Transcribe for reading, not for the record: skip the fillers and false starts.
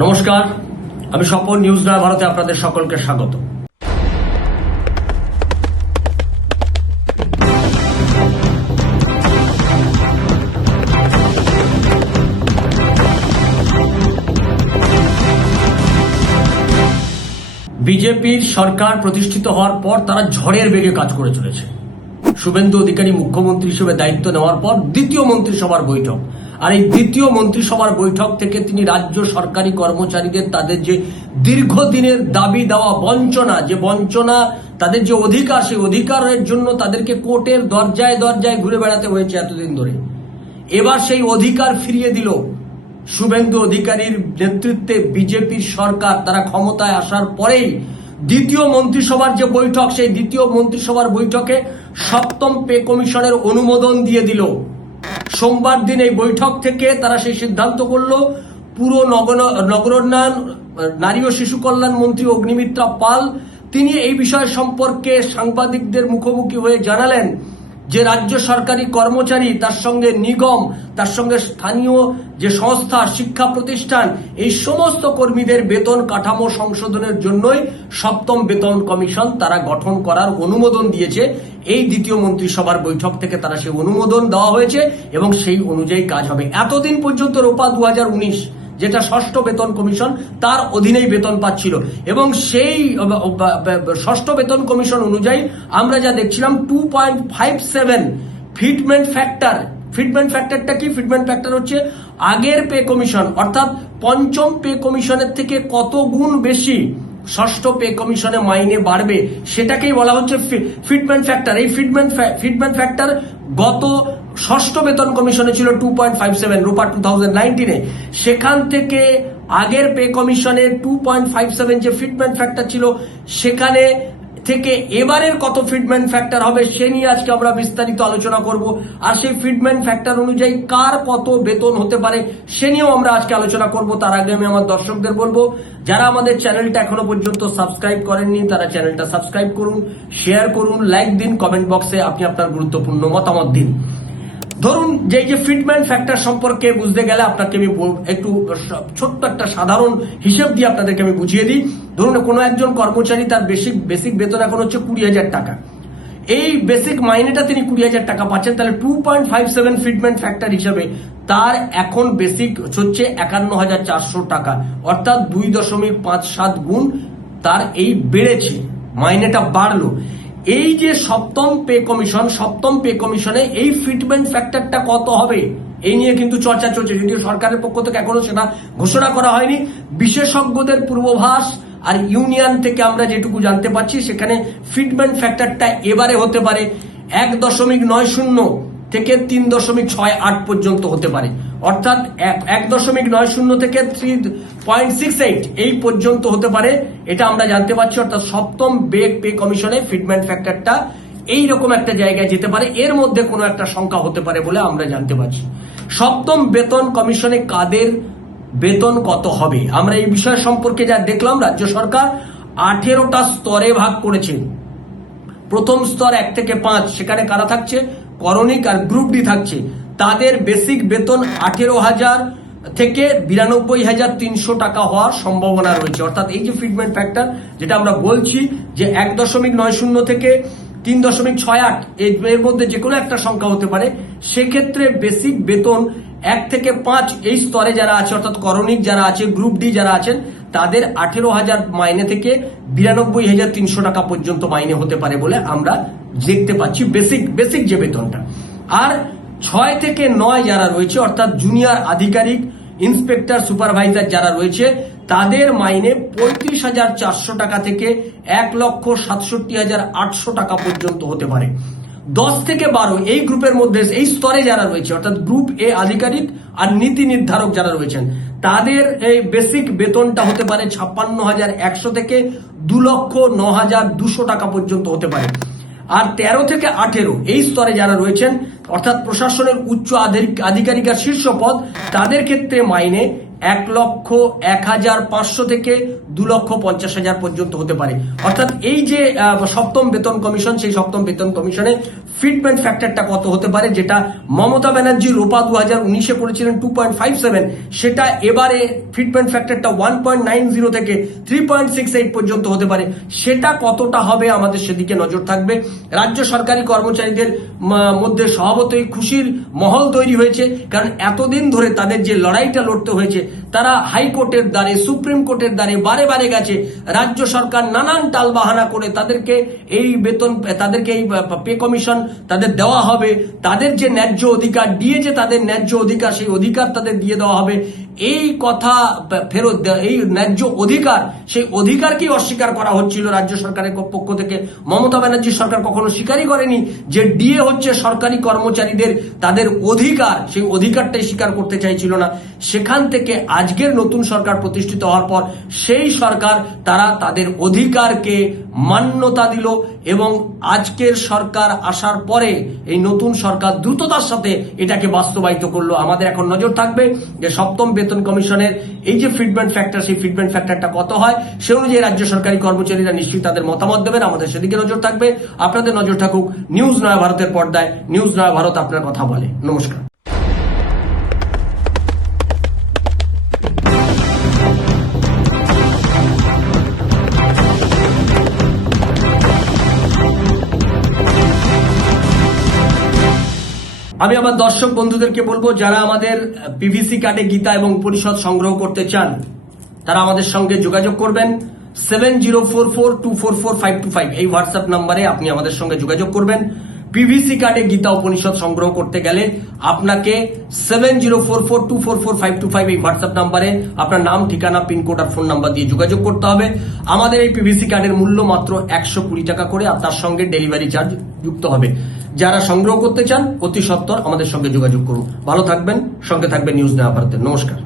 নমস্কার, আমি স্বপন, নিউজ নয় ভারতে আপনাদের সকলকে স্বাগত। বিজেপির সরকার প্রতিষ্ঠিত হওয়ার পর তারা ঝড়ের বেগে কাজ করে চলেছে। শুভেন্দু অধিকারী মুখ্যমন্ত্রী হিসেবে দায়িত্ব নেওয়ার পর দ্বিতীয় মন্ত্রিসভার বৈঠক, আর এই দ্বিতীয় মন্ত্রিসভার বৈঠক থেকে তিনি রাজ্য সরকারি কর্মচারীদের তাদের যে দীর্ঘদিনের দাবি দেওয়া বঞ্চনা, তাদের যে অধিকার, সেই অধিকারের জন্য তাদেরকে কোর্টের দরজায় দরজায় ঘুরে বেড়াতে হয়েছে এতদিন ধরে। এবার সেই অধিকার ফিরিয়ে দিল শুভেন্দু অধিকারীর নেতৃত্বে বিজেপির সরকার। তারা ক্ষমতায় আসার পরেই দ্বিতীয় মন্ত্রিসভার যে বৈঠক, সেই দ্বিতীয় মন্ত্রিসভার বৈঠকে সপ্তম পে কমিশনের অনুমোদন দিয়ে দিল। সোমবার দিন এই বৈঠক থেকে তারা সেই সিদ্ধান্ত করলো, পুরো নগরোন্নয়ন, নারী ও শিশু কল্যাণ মন্ত্রী অগ্নিমিত্রা পাল তিনি এই বিষয় সম্পর্কে সাংবাদিকদের মুখোমুখি হয়ে জানালেন যে রাজ্য সরকারি কর্মচারী, তার সঙ্গে নিগম, তার সঙ্গে স্থানীয় যে সংস্থা, শিক্ষা প্রতিষ্ঠান, এই সমস্ত কর্মীদের বেতন কাঠামো সংশোধনের জন্যই সপ্তম বেতন কমিশন তারা গঠন করার অনুমোদন দিয়েছে। এই দ্বিতীয় মন্ত্রিসভার বৈঠক থেকে তারা সেই অনুমোদন দেওয়া হয়েছে এবং সেই অনুযায়ী কাজ হবে। এতদিন পর্যন্ত রোপা 2019 যেটা ষষ্ঠ বেতন কমিশন, তার অধীনেই বেতন পাচ্ছিল এবং সেই ষষ্ঠ বেতন কমিশন অনুযায়ী আমরা যা দেখছিলাম 2.57 ফিটমেন্ট ফ্যাক্টর। ফিটমেন্ট ফ্যাক্টরটা কি? ফিটমেন্ট ফ্যাক্টর হচ্ছে আগের পে কমিশন অর্থাৎ পঞ্চম পে কমিশনের থেকে কত গুণ বেশি ষষ্ঠ পে কমিশনে মাইনে বাড়বে, সেটাকেই বলা হচ্ছে ফিটমেন্ট ফ্যাক্টর। এই ফিটমেন্ট ফ্যাক্টর গত ষষ্ঠ বেতন কমিশনে ছিল 2.57 রূপা 2019-এ। সেখান থেকে আগের পে কমিশনে 2.57 যে ফিটমেন্ট ফ্যাক্টর ছিল, সেখানে থেকে এবারের কত ফিটমেন্ট ফ্যাক্টর হবে সে নিয়ে আজকে আমরা বিস্তারিত আলোচনা করব। আর সেই ফিটমেন্ট ফ্যাক্টর অনুযায়ী কার কত বেতন হতে পারে সে নিয়েও আমরা আজকে আলোচনা করব। তার আগে আমি আমার দর্শকদের বলবো, যারা আমাদের চ্যানেলটা এখনো পর্যন্ত সাবস্ক্রাইব করেননি তারা চ্যানেলটা সাবস্ক্রাইব করুন, শেয়ার করুন, লাইক দিন, কমেন্ট বক্সে আপনি আপনার গুরুত্বপূর্ণ মতামত দিন। ধরুন যে ফিটমেন্ট ফ্যাক্টর সম্পর্কে বুঝতে গেলে আপনাকে আমি একটু ছোট্ট একটা সাধারণ হিসেব দিয়ে আপনাদেরকে আমি বুঝিয়ে দিই। ধরুন কোনো একজন কর্মচারী, তার বেসিক বেতন এখন হচ্ছে 20,000 টাকা। এই বেসিক মাইনেটা তিনি 20,000 টাকা পাচ্ছেন, তাহলে 2.57 ফিটমেন্ট ফ্যাক্টর হিসেবে তার এখন বেসিক হচ্ছে 51,400 টাকা, অর্থাৎ 2.57 গুণ তার এই বেড়েছে, মাইনেটা বাড়লো। এই যে সপ্তম পে কমিশনে এই ফিটমেন্ট ফ্যাক্টরটা কত হবে এই নিয়ে কিন্তু চর্চা চলছে, যদিও সরকারের পক্ষ থেকে এখনো সেটা ঘোষণা করা হয়নি। বিশেষজ্ঞদের পূর্বাভাস আর ইউনিয়ন থেকে আমরা যেটুকু জানতে পারছি, সেখানে ফিটমেন্ট ফ্যাক্টরটা এবারে হতে পারে 1.90 থেকে 3.68 পর্যন্ত হতে পারে, অর্থাৎ 1.90 থেকে 3.68 এই পর্যন্ত হতে পারে, এটা আমরা জানতে পারছি। অর্থাৎ সপ্তম পে কমিশনে ফিটমেন্ট ফ্যাক্টরটা এইরকম একটা জায়গায় যেতে পারে, এর মধ্যে কোনো একটা সংখ্যা হতে পারে বলে আমরা জানতে পারছি। সপ্তম বেতন কমিশনে কাদের বেতন কত হবে আমরা এই বিষয় সম্পর্কে যা দেখলাম, রাজ্য সরকার 18টা স্তরে ভাগ করেছে। প্রথম স্তর 1 থেকে 5, সেখানে কারা থাকছে? করণিক আর গ্রুপ ডি থাকছে। তাদের বেসিক বেতন 18,000 থেকে 92,300 টাকা হওয়ার সম্ভাবনা রয়েছে। অর্থাৎ এই যে ফিটমেন্ট ফ্যাক্টর যেটা আমরা বলছি যে 1.90 থেকে 3.68 এর মধ্যে যে কোনো একটা সংখ্যা হতে পারে, সেক্ষেত্রে বেসিক বেতন 1 থেকে 5 এই স্তরে যারা আছে, অর্থাৎ করণিক যারা আছে, গ্রুপ ডি যারা আছেন, তাদের 18,000 মাইনে থেকে 92,300 টাকা পর্যন্ত মাইনে হতে পারে বলে আমরা দেখতে পাচ্ছি বেসিক যে বেতনটা। আর 6 থেকে 9 যারা রয়েছে, অর্থাৎ জুনিয়র আধিকারিক, ইন্সপেক্টর, সুপারভাইজার যারা রয়েছে, তাদের মাইনে 35,400 টাকা থেকে 1,67,800 টাকা পর্যন্ত হতে পারে। 10 থেকে 12 এই গ্রুপের মধ্যে, এই স্তরে যারা রয়েছে, অর্থাৎ গ্রুপ এ আধিকারিক আর নীতি নির্ধারক যারা রয়েছেন, তাদের এই বেসিক বেতনটা হতে পারে 56,100 থেকে 2,09,200 টাকা পর্যন্ত হতে পারে। আর 13 থেকে 18 এই স্তরে যারা রয়েছেন, অর্থাৎ প্রশাসনের উচ্চ আধিকারিক আর শীর্ষ পদ, তাদের ক্ষেত্রে মাইনে 1,01,500 থেকে 2,50,000 পর্যন্ত হতে পারে। অর্থাৎ এই যে সপ্তম বেতন কমিশন, সেই সপ্তম বেতন কমিশনে ফিটমেন্ট ফ্যাক্টরটা কত হতে পারে, যেটা মমতা ব্যানার্জি রোপা 2019-এ করেছিলেন 2.57, সেটা এবারে ফিটমেন্ট ফ্যাক্টরটা 1.90 থেকে 3.68 পর্যন্ত হতে পারে। সেটা কতটা হবে আমাদের সেদিকে নজর থাকবে। রাজ্য সরকারি কর্মচারীদের মধ্যে স্বভাবতই খুশির মহল তৈরি হয়েছে, কারণ এতদিন ধরে তাদের যে লড়াইটা লড়তে হয়েছে, তারা হাইকোর্টের দ্বারে, সুপ্রিম কোর্টের দ্বারে বারে বারে গেছে। রাজ্য সরকার নানান টালবাহানা করে তাদেরকে এই বেতন, তাদেরকে এই পে কমিশন তাদের দেওয়া হবে, তাদের যে ন্যায্য অধিকার, দিয়ে যে তাদের ন্যায্য অধিকার, সেই অধিকার তাদের দিয়ে দেওয়া হবে। এই কথা ফেরত দেওয়া, এই ন্যায্য অধিকার, সেই অধিকারকেই অস্বীকার করা হচ্ছিল রাজ্য সরকারের পক্ষ থেকে। মমতা ব্যানার্জি সরকার কখনো স্বীকারই করেনি যে ডিএ হচ্ছে সরকারি কর্মচারীদের তাদের অধিকার, সেই অধিকারটাই স্বীকার করতে চাইছিল না। সেখান থেকে আজকের নতুন সরকার প্রতিষ্ঠিত হওয়ার পর সেই সরকার তারা তাদের অধিকারকে মান্যতা দিল, এবং আজকের সরকার আসার পরে এই নতুন সরকার দ্রুততার সাথে এটাকে বাস্তবায়িত করলো। আমাদের এখন নজর থাকবে যে সপ্তম বেতন কমিশনের এই যে ফিটমেন্ট ফ্যাক্টর, সেই ফিটমেন্ট ফ্যাক্টরটা কত হয়, সে অনুযায়ী রাজ্য সরকারি কর্মচারীরা নিশ্চয়ই তাদের মতামত দেবেন। আমাদের সেদিকে নজর থাকবে। আপনাদের নজর থাকুক নিউজ নয়া ভারতের পর্দায়। নিউজ নয়া ভারত আপনার কথা বলে। নমস্কার। আমি আমার দর্শক বন্ধুদেরকে বলবো, যারা আমাদের পিভিসি কার্ডে গীতা এবং উপনিষদ সংগ্রহ করতে চান, তারা আমাদের সঙ্গে যোগাযোগ করবেন। 7044244525 এই হোয়াটসঅ্যাপ নাম্বারে আপনি আমাদের সঙ্গে যোগাযোগ করবেন। পিভিসি কার্ডে গীতা উপনিষদ সংগ্রহ করতে গেলে আপনাকে 7044244525 এই হোয়াটসঅ্যাপ নাম্বারে আপনার নাম, ঠিকানা, পিনকোড আর ফোন নাম্বার দিয়ে যোগাযোগ করতে হবে। আমাদের এই পিভিসি কার্ডের মূল্য মাত্র 120 টাকা করে, আর তার সঙ্গে ডেলিভারি চার্জ যুক্ত হবে। যারা সংগ্রহ করতে চান অতি সত্বর আমাদের সঙ্গে যোগাযোগ করুন। ভালো থাকবেন, সঙ্গে থাকবেন নিউজ নয়া ভারতের। নমস্কার।